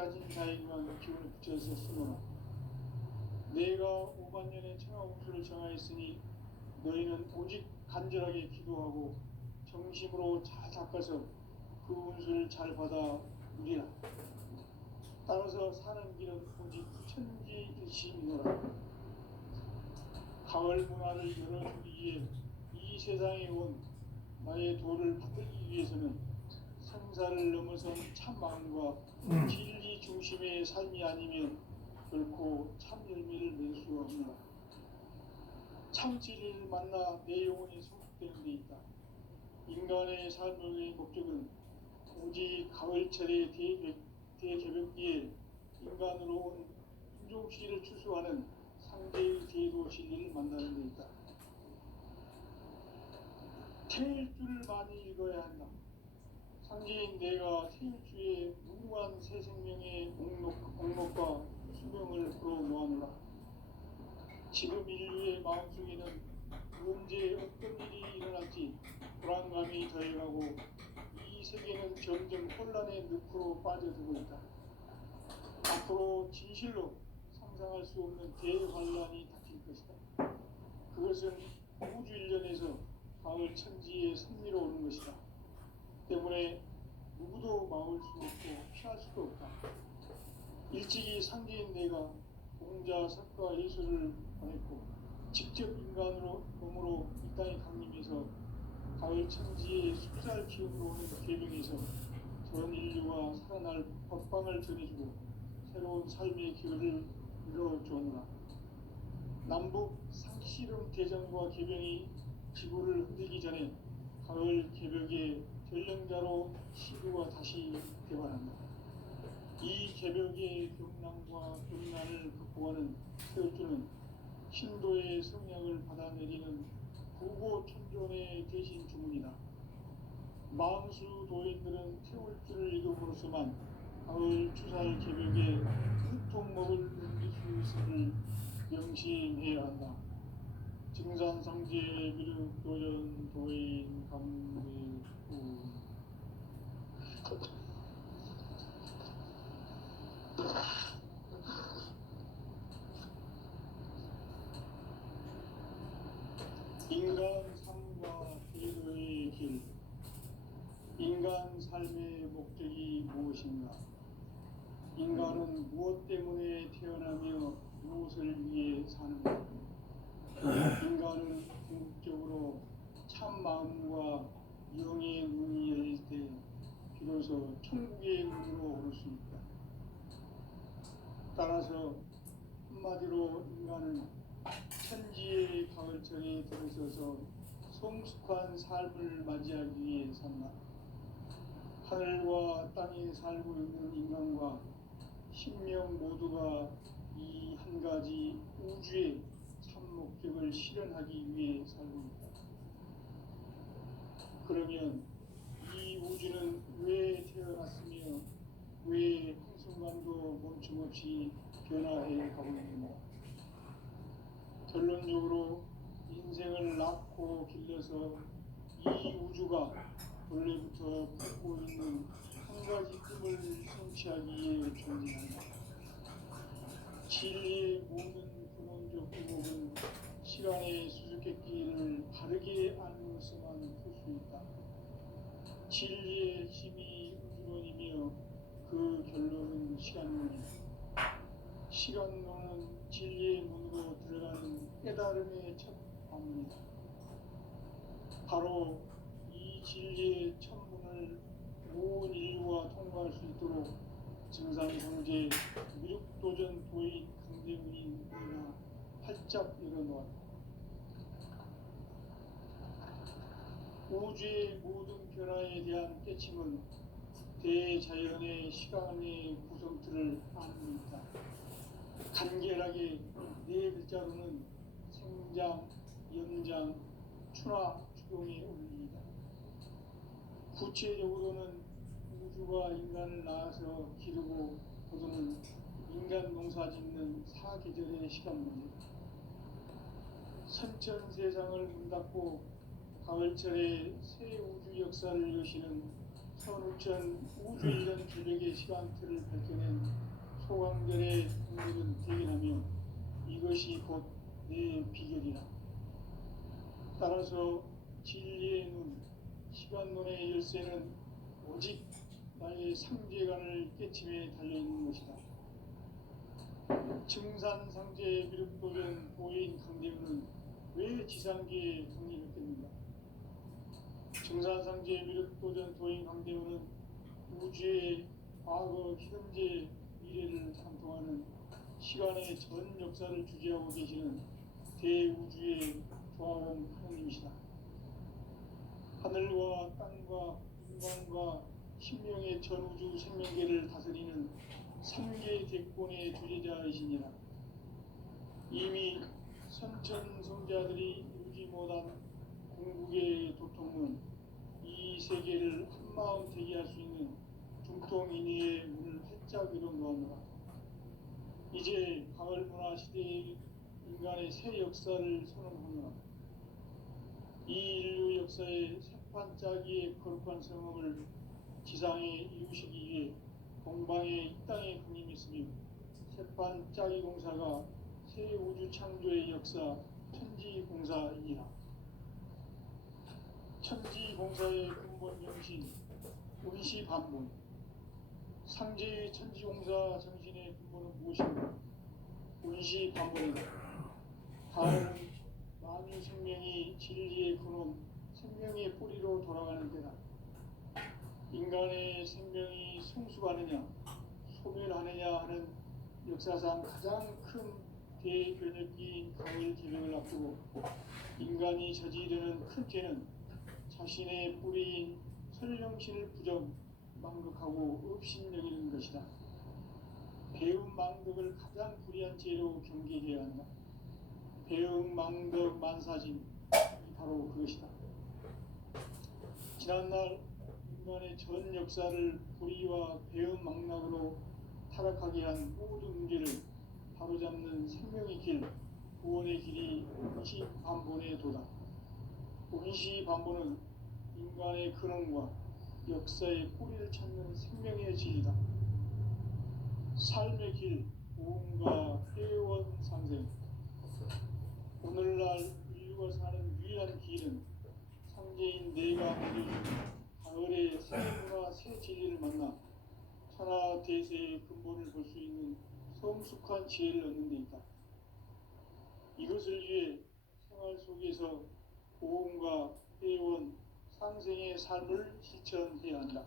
가진 자에게만 기운을 붙여서 쓰노라. 내가 5만 년의 천하 운수를 정하였으니 너희는 오직 간절하게 기도하고 정심으로 잘 닦아서 그 운수를 잘 받아 누리라. 따라서 사는 길은 오직 천지일심이노라. 가을 문화를 열어주기 위해 이 세상에 온 나의 도를 받들기 위해서는 생사를 넘어선 참 마음과 진리 중심의 삶이 아니면 결코 참 열매를 낼 수 없노라. 참 진리를 만나 내 영혼이 성숙되는 데 있다. 인간의 삶의 목적은 오직 가을철의 대개벽기에 인간으로 온 인종시를 추수하는 상대의 제도 진리를 만나는 데 있다. 태일 줄을 많이 읽어야 한다. 상제인 내가 태일주의 무궁한 새 생명의 목록과 수명을 풀어놓아노라. 지금 인류의 마음속에는 언제 어떤 일이 일어날지 불안감이 더해가고 이 세계는 점점 혼란의 늪으로 빠져들고 있다. 앞으로 진실로 상상할 수 없는 대환란이 닥칠 것이다. 그것은 우주 일련에서 가을 천지의 섭리로 오는 것이다. 때문에 누구도 막을 수 없고 피할 수도 없다. 일찍이 상제인 내가 공자, 석가, 예수를 보냈고 직접 인간으로 몸으로 이 땅에 강림해서 가을 천지의 숲살 기운으로 오는 계명에서 전 인류와 살아날 법방을 전해주고 새로운 삶의 기회를 이뤄주었노라. 남북 상씨름 대전과 개병이 지구를 흔들기 전에 가을 개벽의 전령자로 시구가 다시 개발한다. 이 개벽의 경남과 경난을 극복하는 태울주는 신도의 성향을 받아내리는 구고천존의 대신 주문이다. 망수 도인들은 태울주를 이름으로서만 가을 추살 개벽에 한통목을 넘길 수 있음을 명심해야 한다. 증산상제 미륵 도전 도인 감대우. 인간 삶과 기도의 길. 인간 삶의 목적이 무엇인가? 인간은 무엇 때문에 태어나며 무엇을 위해 사는가? 인간은 궁극적으로 참 마음과 영의 눈이 열릴 때 비로소 천국의 눈으로 오를 수 있다. 따라서 한마디로 인간은 천지의 가을철에 들어서서 성숙한 삶을 맞이하기 위해 산다. 하늘과 땅에 살고 있는 인간과 신명 모두가 이 한 가지 우주의 참 목적을 실현하기 위해 살고 있다. 그러면 이 우주는 왜 태어났으며 왜 한순간도 멈춤없이 변화해 가고 있는가? 결론적으로 인생을 낳고 길러서 이 우주가 원래부터 품고 있는 한 가지 꿈을 성취하기 위해 존재한다. 진리의 모든 근원적 의목은 시간의 수수께끼를 바르게 알면서만 풀 수 있다. 진리의 힘이 우주론이며 그 결론은 시간론이다. 시간론은 진리의 문으로 들어가는 깨달음의 첫 방문이다. 바로 이 진리의 천문을 온 인류가 통과할 수 있도록 증산상제 미륵도전 도인 강대문인 내가 활짝 열어놓았다. 우주의 모든 변화에 대한 깨침은 대자연의 시간의 구성틀을 아는 있다. 간결하게 네 글자로는 생장, 연장, 추나 추동의 원리이다. 구체적으로는 우주가 인간을 낳아서 기르고 거두는 인간 농사 짓는 사계절의 시간문이다. 선천 세상을 문 닫고 가을철에 새 우주 역사를 여시는 선우천 우주일전 기백의 시간틀을 밝혀낸 대견하며 이것이 곧 내 비결이라. 따라서 진리의 눈, 시간론의 열쇠는 오직 나의 상제관을 깨침에 달려있는 것이다. 증산상제 미륵도전 도인 강대우는 왜 지상계에 독립했겠는가? 증산상제 미륵도전 도인 강대우는 우주의 과거, 현재, 미래를 관통하는 시간의 전 역사를 주재하고 계시는 대우주의 조화공 하느님이시다. 하늘과 땅과 인간과 신명의 전우주 생명계를 다스리는 삼계 대권의 주재자이시니라. 이미 선천성자들이 이루지 못한 궁극의 도통은 이 세계를 한마음 되게 할 수 있는 중통인의의 문을 활짝 열어놓았노라. 이제 가을 문화 시대의 인간의 새 역사를 선언하노라. 이 인류 역사의 새판짜기의 거룩한 성음을 지상에 이루시기 위해 동방에 이 땅에 군림했으며 새판짜기 공사가 새 우주 창조의 역사 천지공사이니라. 천지공사의 근본 정신 운시반본. 상제의 천지공사 정신의 근본은 무엇인가? 운시반본이다. 가을은 만유 생명이 진리의 근원, 생명의 뿌리로 돌아가는 때다. 인간의 생명이 성숙하느냐, 소멸하느냐 하는 역사상 가장 큰 대변혁기인 가을 개명을 앞두고 인간이 저지르는 큰 죄는 자신의 뿌리인 설령신을 부정, 망극하고 업신여기는 것이다. 배움 망덕을 가장 불의한 죄로 경계해야 한다. 배움 망덕 만사진, 바로 그것이다. 지난날 인간의 전 역사를 불의와 배움 망락으로 타락하게 한 모든 문제를 바로잡는 생명의 길, 구원의 길이 운시반본의 도다. 운시반본은 인간의 근원과 역사의 뿌리를 찾는 생명의 질이다. 삶의 길, 보험과 회원 상생. 오늘날 인류가 사는 유일한 길은 상제인 내가 알려준 가을의 새 문화, 새 진리를 만나 천하 대세의 근본을 볼 수 있는 성숙한 지혜를 얻는 데 있다. 이것을 위해 생활 속에서 보험과 회원, 상생의 삶을 실천해야 한다.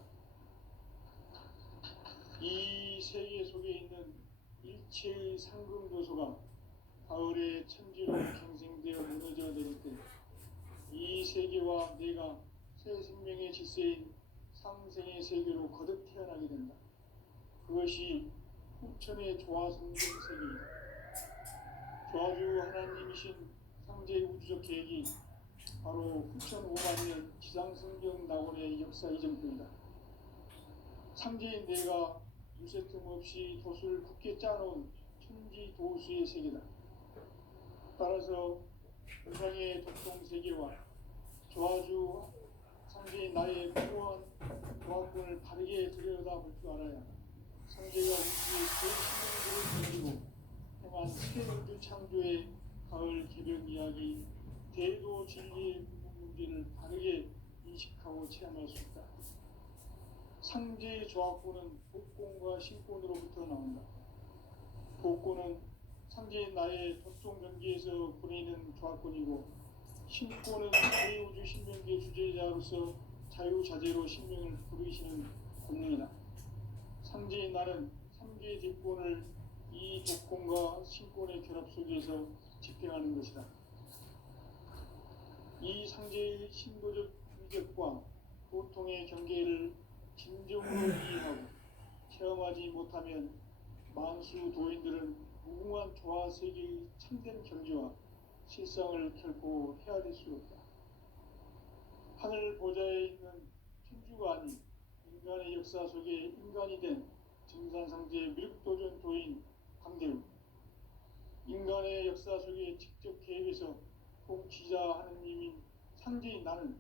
이 세계 속에 있는 일체의 상금조소가 가을의 천지로 갱생되어 무너져 내릴 때 이 세계와 내가 새 생명의 질서인 상생의 세계로 거듭 태어나게 된다. 그것이 후천의 조화성경 세계이다. 조화주 하나님이신 상제의 우주적 계획이 바로 후천 5만년 지상성경 낙원의 역사 이전뿐이다. 상제인 내가 유세 틈 없이 도수를 굳게 짜놓은 천지 도수의 세계다. 따라서 우상의 독동세계와 조화주 상제인 나의 필요한 조화권을 바르게 들여다볼 줄 알아야 상제가 우주의 제 신명들을 던지고 행한 새 우주 창조의 가을 개변 이야기, 대도 진리의 문제를 바르게 인식하고 체험할 수 있다. 상제의 조화권은 복권과 신권으로부터 나온다. 복권은 상제인 나의 독종 경계에서 보내는 조화권이고, 신권은 대우주 신명계 주제자로서 자유자재로 신명을 부르시는 권능이다. 상제인 나는 3개의 대권을 이 독권과 신권의 결합 속에서 집행하는 것이다. 이 상제의 신도적 위력과 고통의 경계를 진정으로 이해하고 체험하지 못하면 만수 도인들은 무궁한 조화 세계의 참된 경지와 실상을 결코 헤아릴 수 없다. 하늘 보좌에 있는 천주가 아닌 인간의 역사 속에 인간이 된 증산상제 미륵도전 도인 강대우, 인간의 역사 속에 직접 개입해서 통치자 하느님인 상제인 나는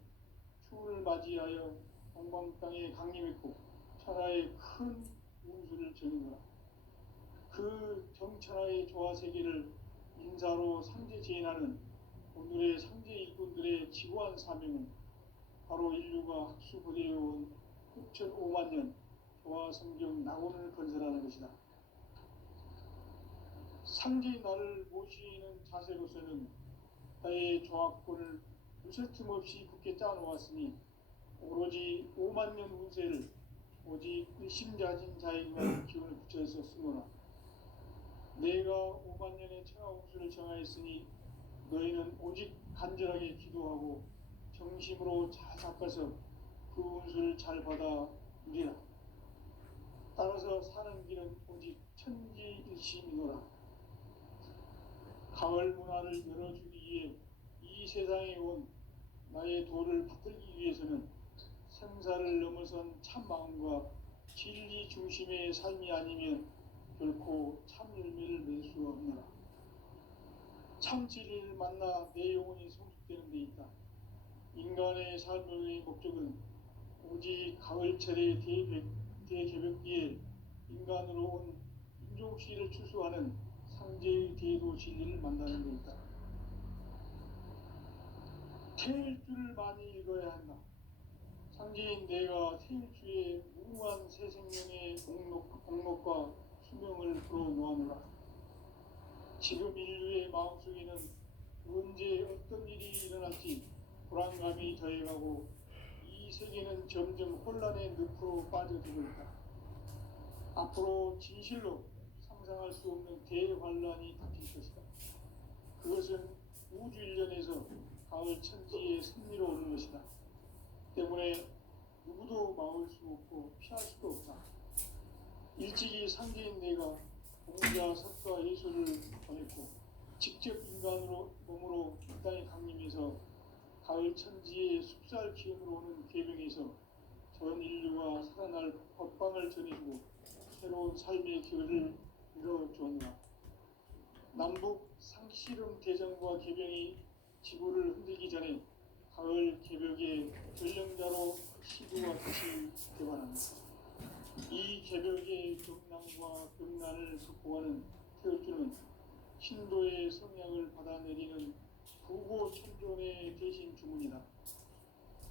추운을 맞이하여 동방 땅에 강림했고 천하의 큰 운수를 정했노라. 그 경천하의 조화 세계를 인사로 상제 제인하는 오늘의 상제 일꾼들의 지고한 사명은 바로 인류가 학수부대해온 6,5만 년 조화 성경 낙원을 건설하는 것이다. 상제의 나를 모시는 자세로서는 나의 조화권을 무쇠틈 없이 굳게 짜놓았으니 오로지 5만 년 운세를 오직 일심자진 자에게만 기운을 붙여서 쓰노라. 내가 5만 년의 천하 운수를 정하였으니 너희는 오직 간절하게 기도하고 정심으로 잘 닦아서 그 운수를 잘 받아 누리라. 따라서 사는 길은 오직 천지일심이노라. 가을 문화를 열어주기 위해 이 세상에 온 나의 도를 받들기 위해서는 생사를 넘어선 참 마음과 진리 중심의 삶이 아니면 결코 참 열매를 맺을 수 없노라. 참 진리를 만나 내 영혼이 성숙되는 데 있다. 인간의 삶의 목적은 오직 가을철의 대개벽기에 인간으로 온 인종시를 추수하는 상제의 대도 진리를 만나는 데 있다. 태일주를 많이 읽어야 한다. 상제인 내가 태일주의 무궁한 새 생명의 목록과 수명을 풀어놓아노라. 지금 인류의 마음속에는 언제 어떤 일이 일어날지 불안감이 더해가고 이 세계는 점점 혼란의 늪으로 빠져들고 있다. 앞으로 진실로 상상할 수 없는 대환란이 닥칠 것이다. 그것은 우주 일련에서 가을 천지의 승리로 오는 것이다. 때문에 누구도 막을 수 없고 피할 수도 없다. 일찍이 상제인 내가 공자, 석가, 예수를 보냈고 직접 인간으로 몸으로 이 땅에 강림해서 가을 천지의 숲살 기운으로 오는 계명에서 전 인류가 살아날 법방을 전해주고 새로운 삶의 기회를 이뤄주었노라. 남북 상씨름 대전과 계병이 지구를 흔들기 전에 가을 개벽의 전령자로 시도가 다시 개발합니다. 이 개벽의 경난과 병난을 극복하는 태울주는 신도의 성향을 받아내리는 부고천존의 대신 주문이다.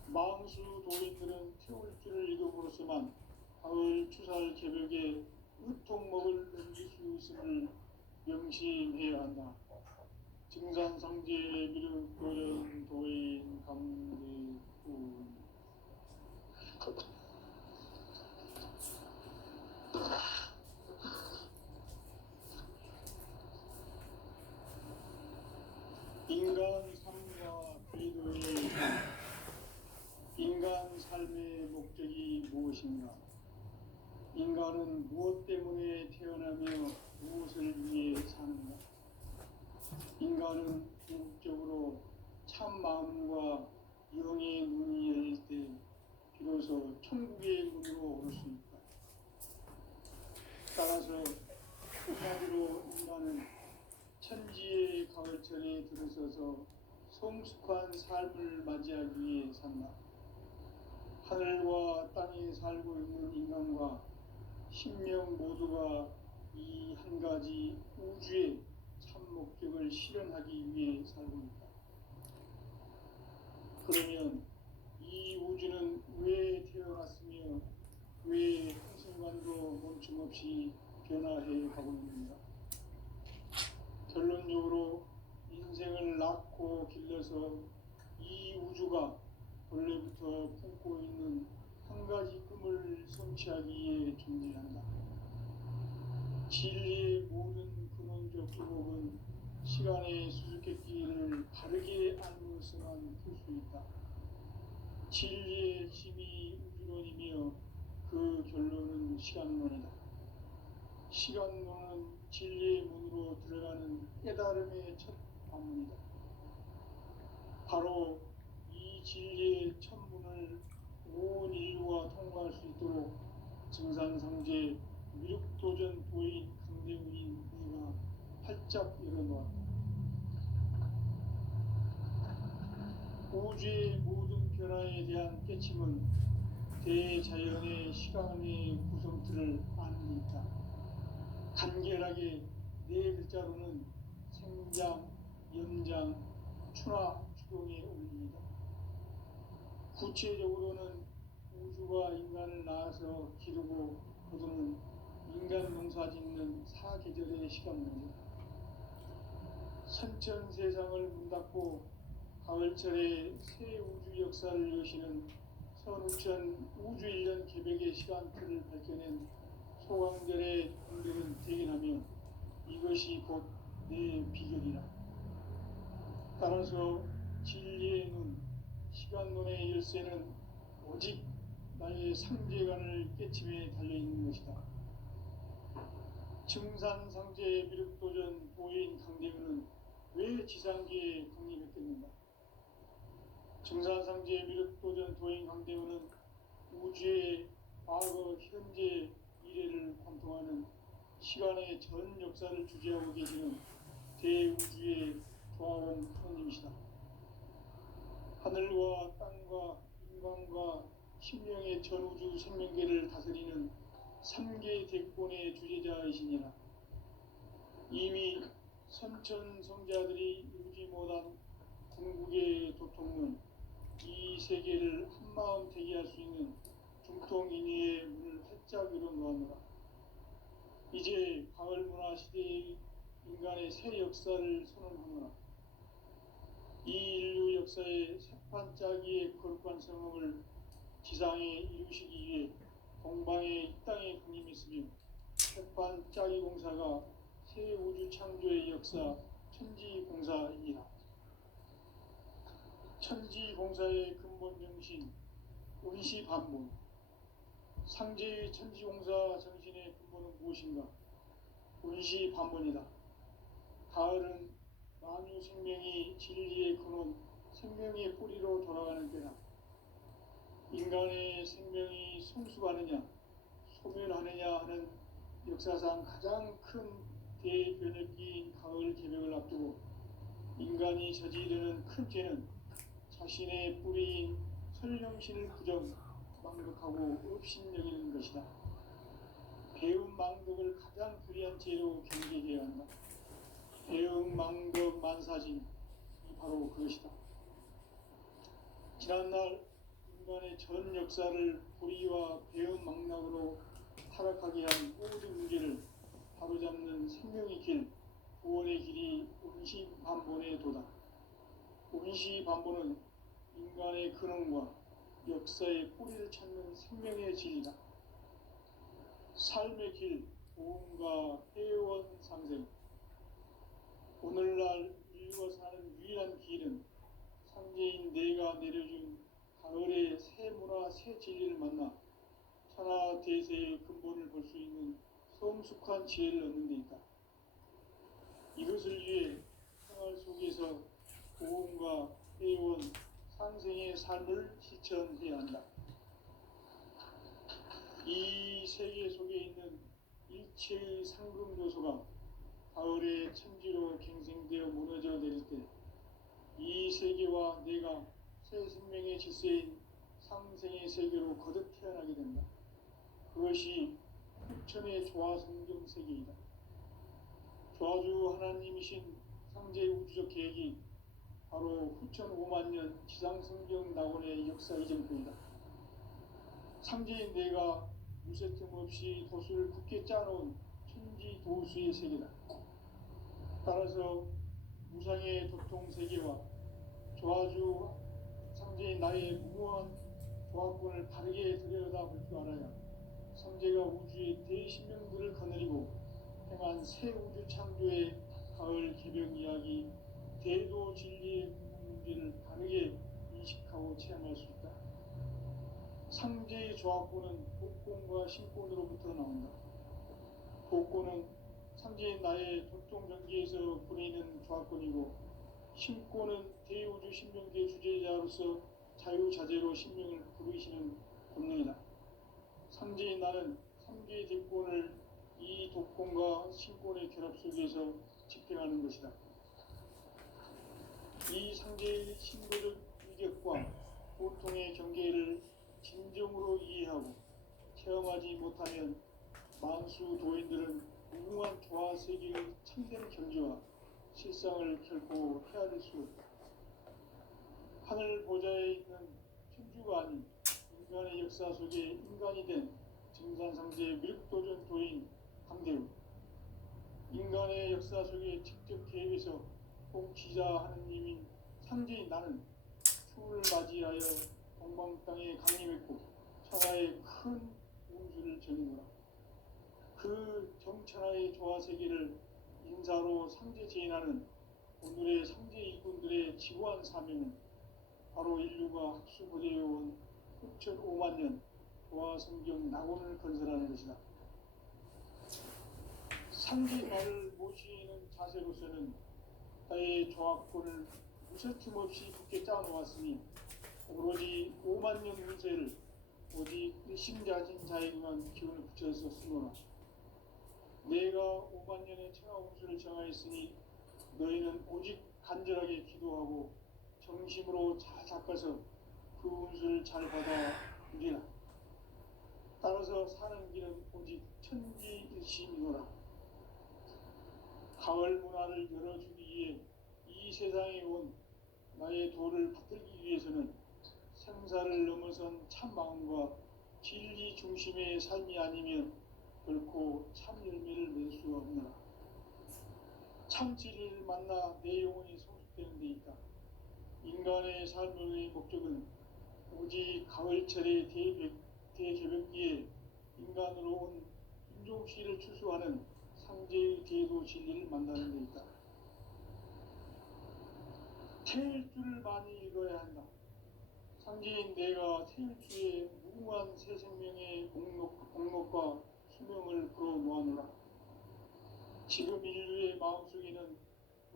망수 도인들은 태울주를 이름으로서만 가을 추살 개벽에 의통목을 넘길 수 있음을 명심해야 한다. 증산상제 미륵도전 도인 감대군. 인간 삶과 기도의 인간 삶의 목적이 무엇인가? 인간은 무엇 때문에 태어나며 무엇을 위해 사는가? 인간은 궁극적으로 참 마음과 영의 눈이 열릴 때 비로소 천국의 문으로 오를 수 있다. 따라서 한마디로 인간은 천지의 가을철에 들어서서 성숙한 삶을 맞이하기 위해 산다. 하늘과 땅에 살고 있는 인간과 신명 모두가 이 한 가지 우주의 참 목적을 실현하기 위해 살고 있다. 그러면 이 우주는 왜 태어났으며 왜 한순간도 멈춤없이 변화해 가고 있는가? 결론적으로 인생을 낳고 길러서 이 우주가 본래부터 품고 있는 한 가지 꿈을 성취하기 위해 존재한다. 진리의 모든 근원적 기복은 시간의 수수께끼를 바르게 알면서만 풀 수 있다. 진리의 힘이 우주론이며 그 결론은 시간론이다. 시간론은 진리의 문으로 들어가는 깨달음의 첫 관문이다. 바로 이 진리의 첫 문을 온 인류가 통과할 수 있도록 증산상제 미륵도전 도인 강대훈인 내가 활짝 열어놓았다. 우주의 모든 변화에 대한 깨침은 대자연의 시간의 구성틀을 아는 데 있다. 간결하게 네 글자로는 생장, 연장, 추나 추동에 올립니다. 구체적으로는 우주가 인간을 낳아서 기르고 거두는 인간 농사 짓는 사계절의 시간입니다. 선천 세상을 문 닫고 가을철에 새 우주 역사를 여시는 선우천 우주 1년 개백의 시간틀을 밝혀낸 소강절의 공들은 대견하며 이것이 곧 내 비결이라. 따라서 진리의 눈, 시간론의 열쇠는 오직 나의 상제관을 깨침에 달려있는 것이다. 증산상제의 미륵도전 도인 강대우는 왜 지상계에 강림했겠는가? 증산상제의 미륵도전 도인 강대우는 우주의 과거, 현재, 미래를 관통하는 시간의 전 역사를 주재하고 계시는 대우주의 조화원 하느님이시다. 하늘과 땅과 인간과 신명의 전우주 생명계를 다스리는 3개 대권의 주제자이시니라. 이미 선천 성자들이 이루지 못한 궁극의 도통론, 이 세계를 한마음 되게 할 수 있는 중통인의의 문을 활짝 열어놓았노라. 이제 가을 문화 시대의 인간의 새 역사를 선언하노라. 이 인류 역사의 새판짜기의 거룩한 성험을 지상에 이루시기 위해 동방의 이 땅에 강림했으며 새판짜기 공사가 새 우주 창조의 역사 천지공사이니라. 천지공사의 근본 정신 운시반본. 상제의 천지공사 정신의 근본은 무엇인가? 운시반본이다. 가을은 만유 생명이 진리의 근원, 생명의 뿌리로 돌아가는 때다. 인간의 생명이 성숙하느냐, 소멸하느냐 하는 역사상 가장 큰 대변혁기인 가을 개벽을 앞두고 인간이 저지르는 큰 죄는 자신의 뿌리인 설령신을 부정, 망극하고 업신여기는 것이다. 배움 망덕을 가장 불의한 죄로 경계해야 한다. 배움 망덕 만사진이 바로 그것이다. 지난날 인간의 전 역사를 불의와 배움 망락으로 타락하게 한 모든 문제를 바로잡는 생명의 길, 구원의 길이 운시반본의 도다. 운시반본은 인간의 근원과 역사의 뿌리를 찾는 생명의 진리다. 삶의 길, 보험과 회원 상생. 오늘날 인류가 사는 유일한 길은 상제인 내가 내려준 가을의 새 문화, 새 진리를 만나 천하 대세의 근본을 볼 수 있는 성숙한 지혜를 얻는 데 있다. 이것을 위해 생활 속에서 보험과 회원, 상생의 삶을 실천해야 한다. 이 세계 속에 있는 일체의 상금 요소가 가을의 천지로 갱생되어 무너져 내릴 때 이 세계와 내가 새 생명의 질서인 상생의 세계로 거듭 태어나게 된다. 그것이 후천의 조화성경 세계이다. 조화주 하나님이신 상제 우주적 계획이 바로 후천 5만 년 지상성경 낙원의 역사 이전편이다. 상제인 내가 무쇠틈 없이 도수를 굳게 짜놓은 천지 도수의 세계다. 따라서 무상의 도통 세계와 조화주 상제인 나의 무모한 조화권을 바르게 들여다볼 줄 알아야 상제가 우주의 대신명들을 거느리고 행한 새 우주 창조의 가을 개벽 이야기, 대도 진리의 문제를 바르게 인식하고 체험할 수 있다. 상제의 조화권은 복권과 신권으로부터 나온다. 복권은 상제인 나의 도통전기에서 보내는 조화권이고, 신권은 대우주 신명계 주제자로서 자유자재로 신명을 부르시는 본능이다. 상제인 나는 3개의 대권을 이 독권과 신권의 결합 속에서 집행하는 것이다. 이 상제의 신도적 위격과 고통의 경계를 진정으로 이해하고 체험하지 못하면 만수 도인들은 무궁한 저하세계의 참된 경지와 실상을 결코 헤아릴 수 없다. 하늘 보좌에 있는 천주가 아닌 인간의 역사 속에 인간이 된 증산상제의 미륵도전 도인 강대우, 인간의 역사 속에 직접 계획해서 공치자 하느님인 상제인 나는 추을 맞이하여 동방 땅에 강림했고 천하의 큰 운수를 전이노라. 그 정천하의 조화세계를 인사로 상제 제인하는 오늘의 상제 일꾼들의 지구한 사명은 바로 인류가 학수고대해온 흑천 5만 년 조화성경 낙원을 건설하는 것이다. 상제 나를 모시는 자세로서는 나의 조합권을 무쇠틈 없이 굳게 짜놓았으니 오로지 5만 년 운세를 오직 일심자진 자에게만 기운을 붙여서 쓰노라. 내가 5만 년의 천하 운수를 정하였으니 너희는 오직 간절하게 기도하고 정심으로 잘 닦아서 그 운수를 잘 받아 누리라. 따라서 사는 길은 오직 천지일심이노라. 가을 문화를 열어주기 위해 이 세상에 온 나의 도를 받들기 위해서는 생사를 넘어선 참 마음과 진리 중심의 삶이 아니면 결코 참 열매를 맺을 수 없노라. 참 진리를 만나 내 영혼이 성숙되는 데 있다. 인간의 삶의 목적은 오직 가을철의 대개벽기에 인간으로 온 인종시를 추수하는 상제의 대도 진리를 만나는 데 있다. 태일주를 많이 읽어야 한다. 상제인 내가 태일주의 무궁한 새 생명의 목록과 수명을 풀어놓아노라. 지금 인류의 마음속에는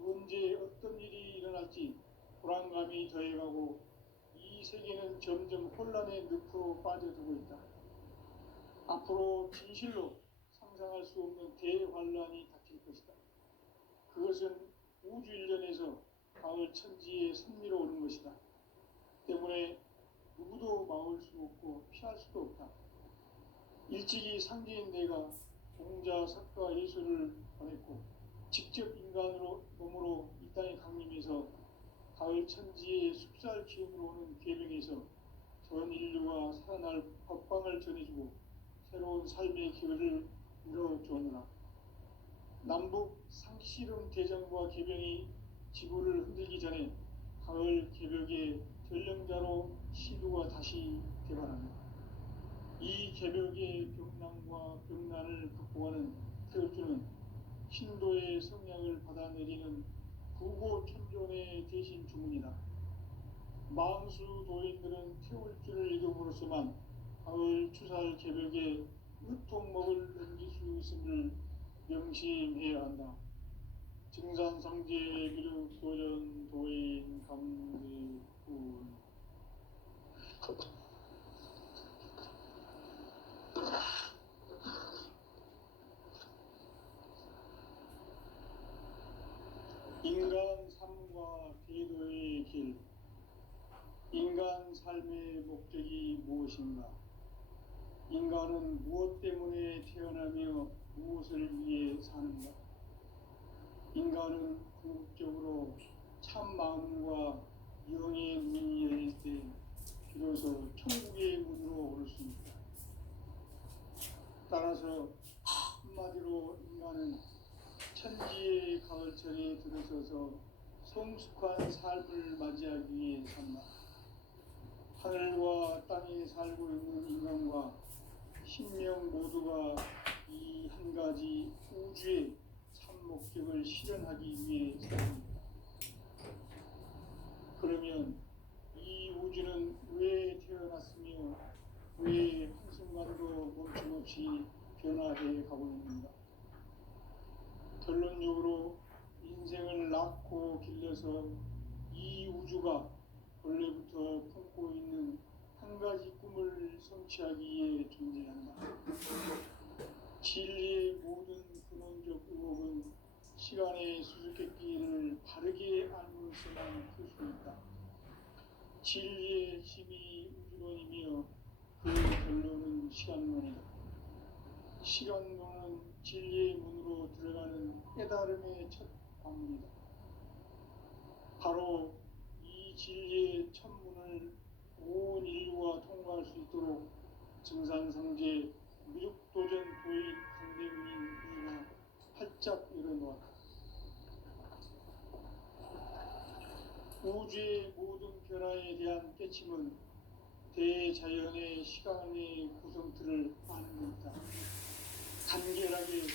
언제 어떤 일이 일어날지 불안감이 더해가고 이 세계는 점점 혼란의 늪으로 빠져들고 있다. 앞으로 진실로 상상할 수 없는 대환란이 닥칠 것이다. 그것은 우주 일련에서 가을 천지의 섭리로 오는 것이다. 때문에 누구도 막을 수 없고 피할 수도 없다. 일찍이 상제인 내가 공자, 석가, 예수를 보냈고 직접 인간으로 몸으로 이 땅에 강림해서 가을 천지의 숲살 기운으로 오는 계명에서 전 인류가 살아날 법방을 전해주고 새로운 삶의 기회를 이뤄주느라. 남북 상씨름 대전과 개병이 지구를 흔들기 전에 가을 개벽의 전령자로 시두가 다시 개발합니다. 이 개벽의 병난과 병난을 극복하는 태울주는 신도의 성량을 받아내리는 구고천존의 대신 주문이다. 망수 도인들은 태울주를 이름으로서만 가을 추살 개벽에 으통먹을 넘길 수 있음을 명심해야 한다. 증산상제 미륵 도전 도인 강대훈. 인간 삶과 대도의 길. 인간 삶의 목적이 무엇인가? 인간은 무엇 때문에 태어나며 무엇을 위해 사는가? 인간은 궁극적으로 참 마음과 영의 문이 열릴 때 비로소 천국의 문으로 오를 수 있다. 따라서 한마디로 인간은 천지의 가을철에 들어서서 성숙한 삶을 맞이하기 위해 산다. 하늘과 땅에 살고 있는 인간과 신명 모두가 이 한 가지 우주의 참 목적을 실현하기 위해 삽니다. 그러면 이 우주는 왜 태어났으며 왜 한순간도 멈춤없이 변화해 가고 있는가? 결론적으로 인생을 낳고 길러서 이 우주가 원래부터 품고 있는 한 가지 꿈을 성취하기 위해 존재한다. 진리의 모든 근원적 의혹은 시간의 수수께끼를 바르게 알므로서만 풀 수 있다. 진리의 힘이 우주론이며 그 결론은 시간론이다. 시간론은 진리의 문으로 들어가는 여름의 첫 방문이다. 바로 이 진리의 천문을 온 인류가 통과할 수 있도록 증산성제 미륵도전 도인 강대민이가 활짝 열어놓았다. 우주의 모든 변화에 대한 깨침은 대자연의 시간의 구성틀을 아는 것이다. 간결하게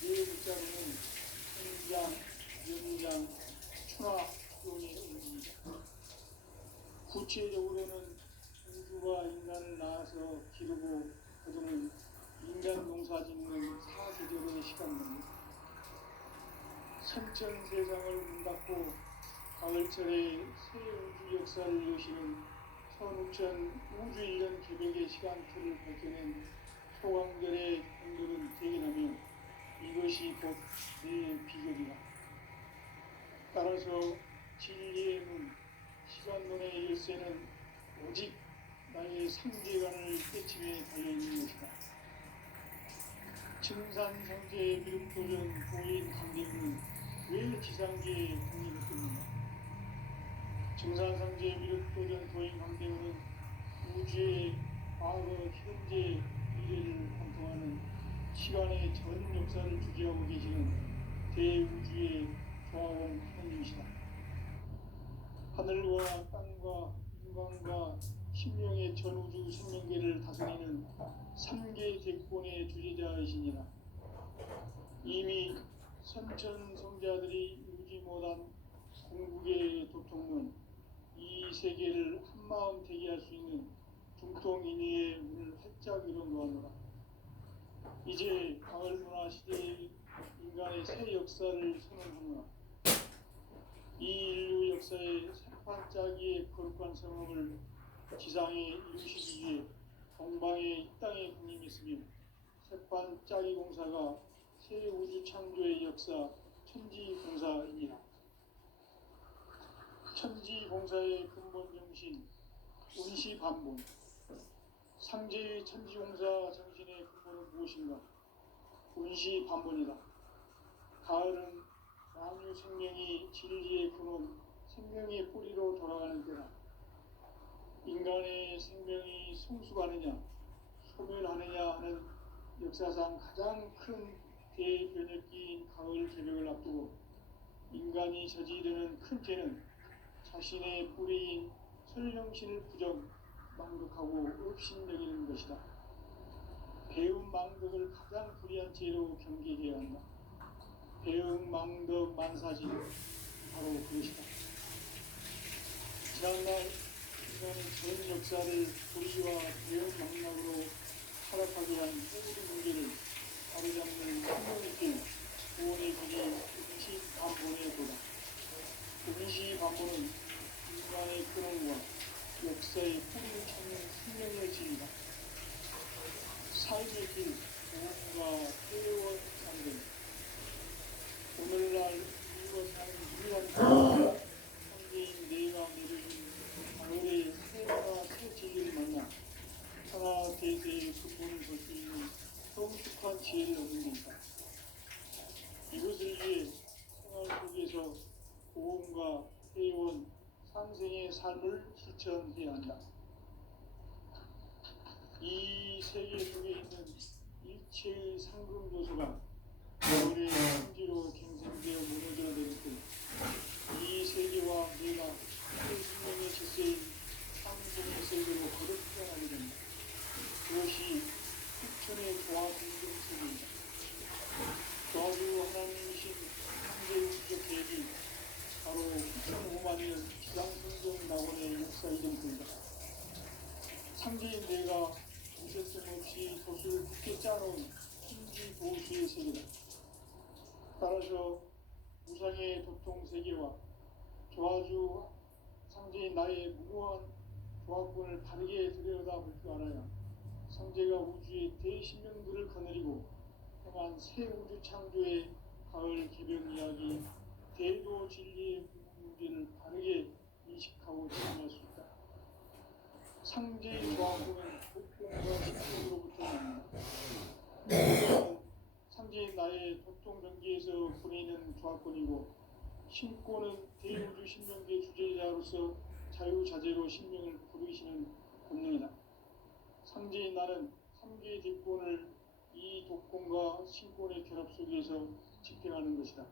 네 글자로는 성장, 연장, 충화론의 의미이다. 구체적으로는 우주가 인간을 낳아서 기르고 거두는 인간 농사 짓는 사계절의 시간입니다. 선천 세상을 문 닫고 가을철에 새 우주 역사를 여시는 선우천 우주 일년 개벽의 시간틀을 밝혀낸 소강절의 공들은 대견하며 이것이 곧 내 비결이다. 따라서 진리의 문, 시간론의 열쇠는 오직 나의 상계관을 깨침에 달려있는 것이다. 증산성제의 미륵도전 고인 강대문은 왜 지상계에 국립했겠는가? 증산성제 미륵도전 도인 강대문은 우주의 과거, 현재, 미래를 관통하는 시간의 전 역사를 주재하고 계시는 대우주의 조화원 하나님이시다. 하늘과 땅과 인간과 신명의 전우주 생명계를 다스리는 3개 대권의 주제자이시니라. 이미 선천성자들이 이루지 못한 궁극의 도통론, 이 세계를 한마음 되게 할 수 있는 중통인의의 문을 활짝 열어놓았노라. 이제 가을 문화 시대의 인간의 새 역사를 선언하노라. 이 인류 역사의 새판짜기의 거룩한 성업을 지상에 이루시기 위해 동방의 이 땅에 군림했으며 새판짜기 공사가 새 우주 창조의 역사 천지공사이니라. 천지공사의 근본 정신 운시반본, 상제의 천지공사 정신의 근본은 무엇인가? 운시반본이다. 가을은 만유 생명이 진리의 근원, 생명의 뿌리로 돌아가는 때다. 인간의 생명이 성숙하느냐, 소멸하느냐 하는 역사상 가장 큰 대변혁기인 가을 개벽을 앞두고 인간이 저지르는 큰 죄는 자신의 뿌리인 설령신을 부정, 망덕하고 업신여기는 것이다. 배움 망덕을 가장 불의한 죄로 경계해야 한다. 배움 망덕 만사지 바로 그것이다. 지난날 인간의 전 역사를 불의와 배움 망락으로 타락하게 한 모든 문제를 바로잡는 생명의 구원의 길이 운시반본의 도다. 운시반본은 인간의 근원과 역사의 뿌리를 찾는 생명의 길이다. 삶의 길, 구원과 회원 상대. 오늘날 인류가 사는 유일한 상대인 내가 내려준 가을의 새와 새 진리를 만나 하나 대세의 근본을 볼 수 있는 성숙한 지혜를 얻는 것이다. 이것을 위해 생활 속에서 보험과 회원, 상생의 삶을 실천해야 한다. 이 세계 속에 있는 일체의 상금 요소가 우리의 성지로 갱생되어 무너져야 될 때, 이 세계와 내가 생명의 질서인 상생의 세계로 거듭 태어나게 된다. 그것이 흑천의 조화 공동 세계이다. 조화주 하나님이신 상대우주적 계획이 바로 9,500만 년 지상성경 낙원의 역사 이전부이다. 상대인 내가 무쇠성 없이 돛을 굳게 짜놓은 신지 보수의 세계다. 따라서 우상의 도통 세계와 조화주 상제인 나의 무모한 조화권을 바르게 들여다볼 줄 알아야 상제가 우주의 대신명들을 거느리고 행한 새 우주 창조의 가을 개벽 이야기 대도 진리의 문제를 바르게 인식하고 진행할 수 있다. 상제의 조화권은 도통과 신명으로부터 납니다. 상제인 나의 도통 전기에서 보낸 인간이는 조합권이고 신권은 대우주 신명계 주제자로서 자유자재로 신명을 부르시는 권능이다. 상제인 나는 3개의 뒷권을 이 독권과 신권의 결합 속에서 집행하는 것이다.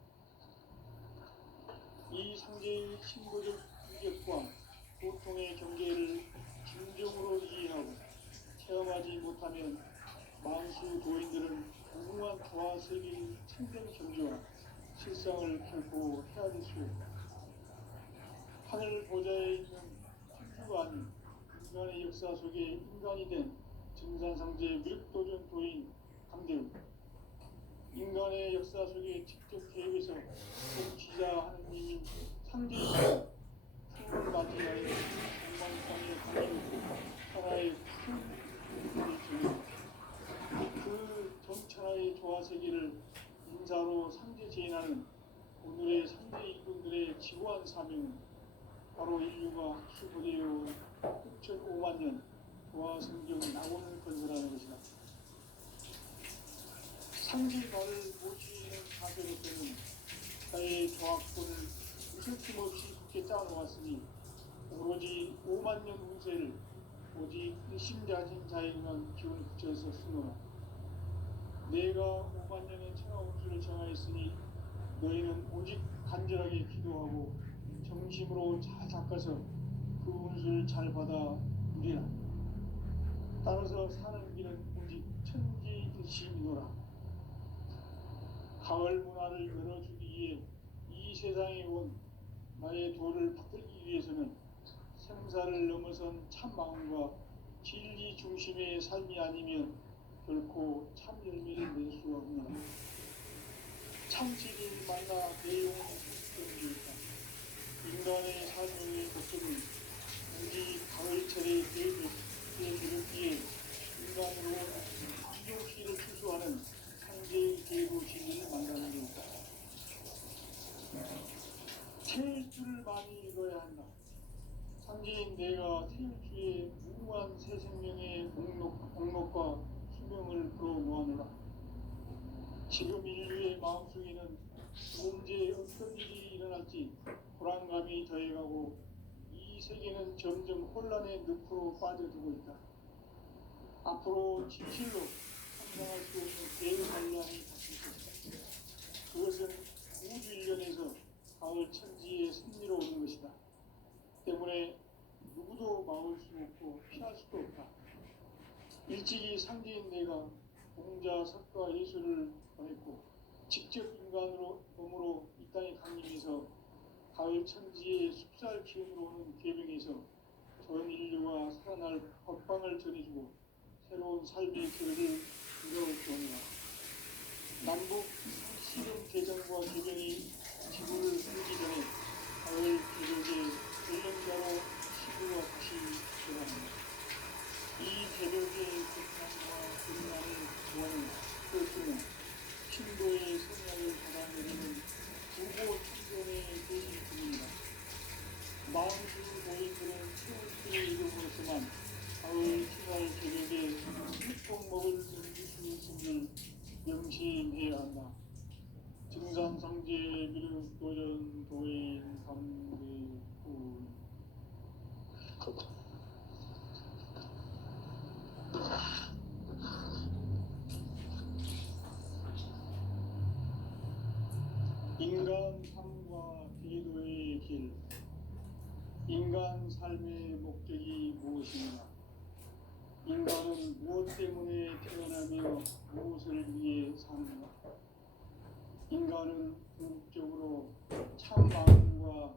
이 상제의 신고적 위력과 고통의 경계를 진정으로 이해하고 체험하지 못하면 만수 도인들은 무궁한 조화 세계의 참된 경지와 실상을 결코 헤아릴 수 없다. 하늘 보좌에 있는 천주가 아닌 인간의 역사 속에 인간이 된 증산상제 미륵도전 도인 강대우, 인간의 역사 속에 직접 개입해서 통치자 하느님인 상제이시고 풍을 맞이하여 전망상의 강의롭고 하나의 큰 인간의 정의다. 그 정천하의 조화세계를 인사로 상제 제인하는 오늘의 상제 이군들의 지고한 사명은 바로 인류가 수부되어 6,500만 년 조화성경 낙원을 건설하는 것이다. 상제 발을 모시는 자세로서는 나의 조합권을 무섭힘 없이 굳게 짜놓았으니 오로지 5만 년 운세를 오직 일심자진 자에게만 기운을 붙여서 쓰노라. 내가 5만 년의 천하 운수를 정하였으니 너희는 오직 간절하게 기도하고 정심으로 잘 닦아서 그 운수를 잘 받아 누리라. 따라서 사는 길은 오직 천지일심이노라. 가을 문화를 열어주기 위해 이 세상에 온 나의 도를 받들기 위해서는 생사를 넘어선 참 마음과 진리 중심의 삶이 아니면 결코 참 열매를 낼 수 없노라. 참치를 만나 대용을 성취되었다. 인간의 삶의 목적은 오직 가을철의 대벽기에 인간으로 이종시를 추수하는 상제의 계도 진리를 만나는 것이다. 태일 줄을 많이 읽어야 한다. 상제인 내가 태일주의 무궁한 새 생명의 목록과 수명을 풀어놓아노라. 지금 인류의 마음속에는 언제 어떤 일이 일어날지 불안감이 더해가고 이 세계는 점점 혼란의 늪으로 빠져들고 있다. 앞으로 진실로 상상할 수 없는 대환란이 닥칠 것이다. 그것은 우주 일련에서 가을 천지의 섭리로 오는 것이다. 때문에 누구도 막을 수 없고 피할 수도 없다. 일찍이 상제인 내가 공자, 석가, 예수를 보냈고 직접 인간으로 몸으로 이 땅에 강림해서 가을 천지의 숲살 기운으로 오는 계명에서 전 인류가 살아날 법방을 전해주고 새로운 삶의 길을 이뤄오리라. 남북 상시령 개정과 개명이 지구를 흐르기 전에 가을 개벽의 전령자로 시구가 다시 변합니다. 이 개벽의 고통과 분란을 구하는 그것은 신도의 성향을 받아내리는 부고 천전의 대신 중입니다. 마음주 노인들은 세월길을 이루고있지만 가을 피할 개벽에 육복먹을 넘길 수 있음을 명심해야 한다. 증산상제 미륵도전 도인 감대구 인간 삶과 기도의 길. 인간 삶의 목적이 무엇인가? 인간은 무엇 때문에 태어나며 무엇을 위해 사는가? 인간은 궁극적으로 참 마음과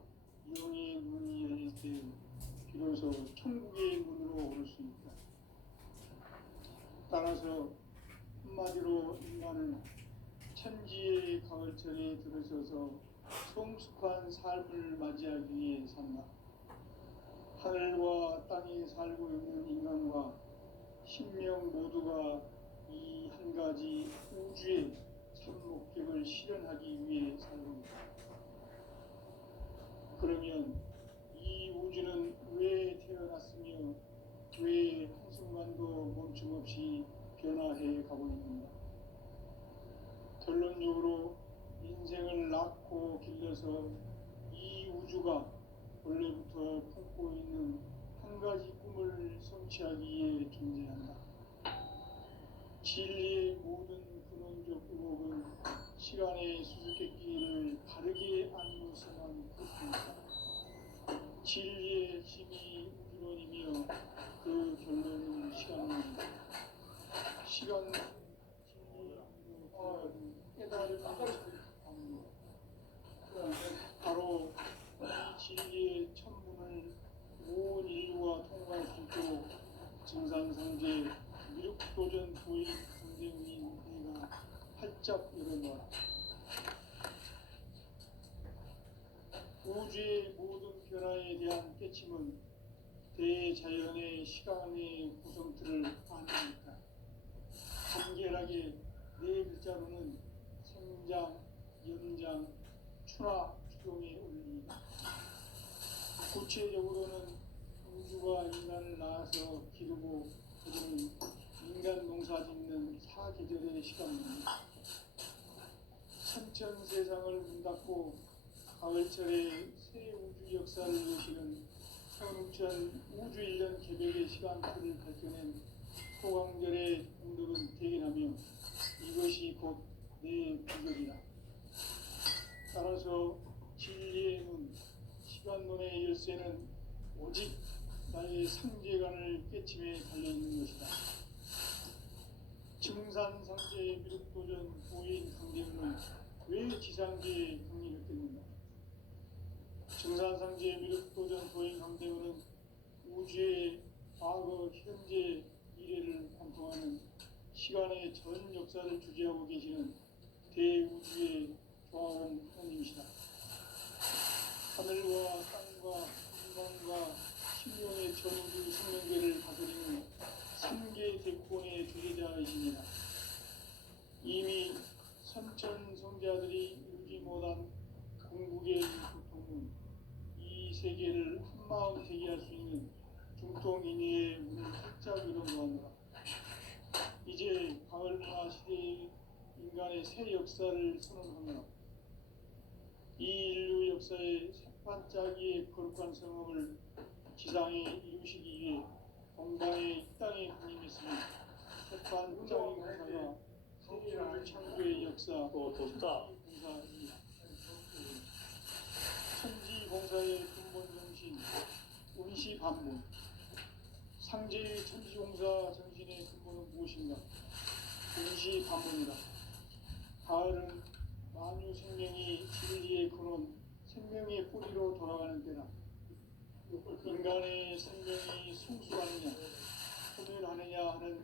영의 눈이 열릴 때 비로소 천국의 문으로 오를 수 있다. 따라서 한마디로 인간은 천지의 가을철에 들어서서 성숙한 삶을 맞이하기 위해 산다. 하늘과 땅에 살고 있는 인간과 신명 모두가 이 한 가지 우주의 참 목적을 실현하기 위해 살고 있다. 그러면 이 우주는 왜 태어났으며 왜 한순간도 멈춤없이 변화해 가고 있는가? 결론적으로 인생을 낳고 길러서 이 우주가 원래부터 품고 있는 한 가지 꿈을 성취하기 위해 존재한다. 진리의 모든 근원적 의혹은 시간의 수수께끼를 바르게 안무서만 그렇습니다. 진리의 힘이 우주론이며 그 결론은 시간론입니다. 시간은 진리의 깨달음을 바로 이 진리의 천문을 온 인류가 통과할 수 있도록 증산상제 미륵도전 도인 선생인 내가 활짝 열어놓아 우주의 모든 변화에 대한 깨침은 대자연의 시간의 구성틀을 아닙니까? 간결하게 네 글자로는 생장, 연장, 추나 추동의 원리이다. 구체적으로는 우주가 인간을 낳아서 기르고 그들은 인간 농사 짓는 사계절의 시간입니다. 천천 세상을 문 닫고 가을철에 새 우주 역사를 여시는 현우천 우주 1년 개벽의 시간표를 밝혀낸 소강절의 공덕은 대견하며 이것이 곧 내 비결이다. 따라서 진리의 문, 시간론의 열쇠는 오직 나의 상제관을 깨침에 달려있는 것이다. 증산상제의 미륵도전 보인 강대문은 왜 지상계에 강림했겠는가? 증산상제의 미륵도전 보인 강대문은 우주의 과거, 현재, 미래를 관통하는 시간의 전 역사를 주재하고 계시는 대우주의 조화원 하나님이시다. 하늘과 땅과 인간과 신령의 전우주 생명계를 다스리는 3개 대권의 주제자이십니다. 이미 선천 성자들이 이루지 못한 궁극의 고통은 이 세계를 한마음 되게 할 수 있는 중통인의의 문을 활짝 열어놓았노라. 이제 가을문화 시대의 인간의 새 역사를 선언하노라. 이 인류 역사의 새반짝이의 거룩한 성험을 지상에 이루시기 위해 동방의 이 땅에 강림했으니 새반짝이 공사가 세계를 창조의 역사 천지공사입니다. 천지공사의 근본 정신 운시반문. 상제의 천지공사 정신의 근본은 무엇인가? 운시반문이다. 가을은 만유 생명이 진리의 근원, 생명의 뿌리로 돌아가는 때다. 인간의 생명이 성숙하느냐, 소멸하느냐 하는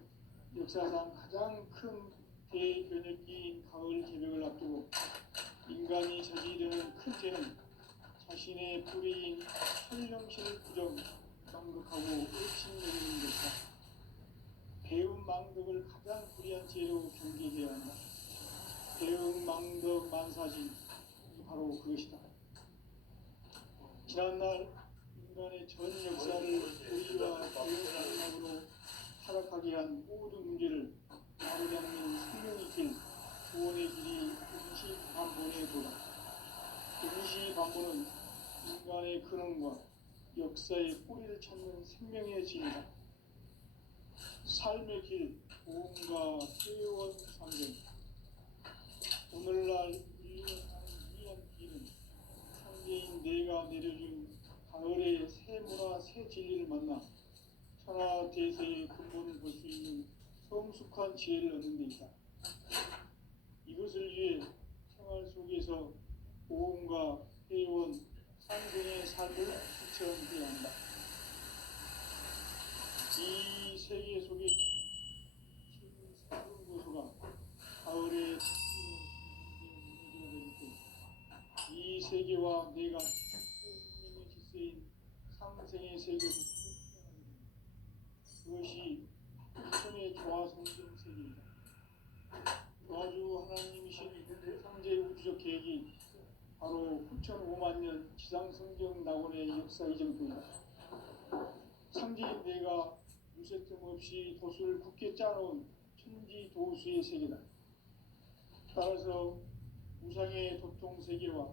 역사상 가장 큰 대변혁기인 가을 개벽을 앞두고 인간이 저지르는 큰 죄는 자신의 뿌리인 현령신을 부정, 망독하고 의심내리는 것이다. 배운 망덕을 가장 불의한 죄로 경계해야 한다. 배운 망덕 만사진, 바로 그것이다. 지난날 인간의 전 역사를 고의와 배운 망덕으로 타락하게 한 모든 문제를 바로잡는 생명의 길, 구원의 길이 운시반문의 도다. 운시반문은 인간의 근원과 역사의 뿌리를 찾는 생명의 진이다. 삶의 길, 보험과 세원 상생. 오늘날 인류하는 위한 길은 상제인 내가 내려준 가을의 새 문화, 새 진리를 만나 천하 대세의 근본을 볼 수 있는 성숙한 지혜를 얻는 데 있다. 이것을 위해 생활 속에서 보험과 회원, 상생의 삶을 실천해야 한다. 이 세계 속에 신세운 고소가 가을에 이 세계와 내가 생명의 질서인 상생의 세계로 그것이 천의 조화성경 세계이다. 조화주 하나님이신 상제의 우주적 계획이 바로 9,500만 년 지상성경 낙원의 역사 이정표이다. 상제인 내가 유세틈 없이 도수를 굳게 짜놓은 천지도수의 세계다. 따라서 우상의 도통 세계와